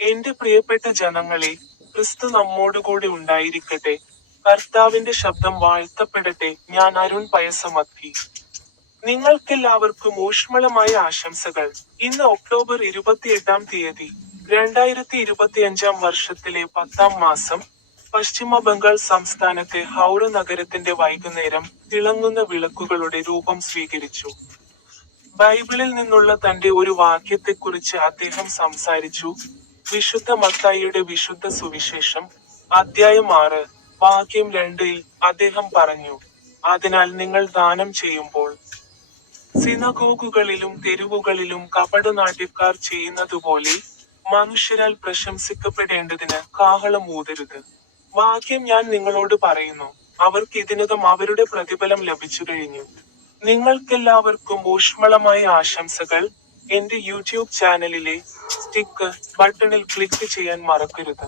എന്റെ പ്രിയപ്പെട്ട ജനങ്ങളെ ക്രിസ്തു നമ്മോടുകൂടി ഉണ്ടായിരിക്കട്ടെ. കർത്താവിന്റെ ശബ്ദം വാഴ്ത്തപ്പെടട്ടെ. ഞാൻ അരുൺ പയസമത്തി നിങ്ങൾക്കെല്ലാവർക്കും ഊഷ്മളമായ ആശംസകൾ. ഇന്ന് ഒക്ടോബർ ഇരുപത്തിയെട്ടാം തീയതി രണ്ടായിരത്തി ഇരുപത്തിയഞ്ചാം വർഷത്തിലെ പത്താം മാസം പശ്ചിമ ബംഗാൾ സംസ്ഥാനത്തെ ഹൗറ നഗരത്തിന്റെ വൈകുന്നേരം തിളങ്ങുന്ന വിളക്കുകളുടെ രൂപം സ്വീകരിച്ചു. ബൈബിളിൽ നിന്നുള്ള തന്റെ ഒരു വാക്യത്തെക്കുറിച്ച് അദ്ദേഹം സംസാരിച്ചു. വിശുദ്ധ മത്തായിയുടെ വിശുദ്ധ സുവിശേഷം അധ്യായം ആറ് വാക്യം രണ്ടിൽ അദ്ദേഹം പറഞ്ഞു അതിനാൽ നിങ്ങൾ ദാനം ചെയ്യുമ്പോൾ സിനഗോഗുകളിലും തെരുവുകളിലും കപടനാട്യക്കാർ ചെയ്യുന്നതുപോലെ മനുഷ്യരാൽ പ്രശംസിക്കപ്പെടേണ്ടതിന് കാഹളം ഊതരുത്. വാക്യം ഞാൻ നിങ്ങളോട് പറയുന്നു അവർക്ക് ഇതിനകം അവരുടെ പ്രതിഫലം ലഭിച്ചു കഴിഞ്ഞു. നിങ്ങൾക്കെല്ലാവർക്കും ഊഷ്മളമായ ആശംസകൾ എന്റെ യൂട്യൂബ് ചാനലിലെ സ്റ്റിക്ക് ബട്ടണിൽ ക്ലിക്ക് ചെയ്യാൻ മറക്കരുത്.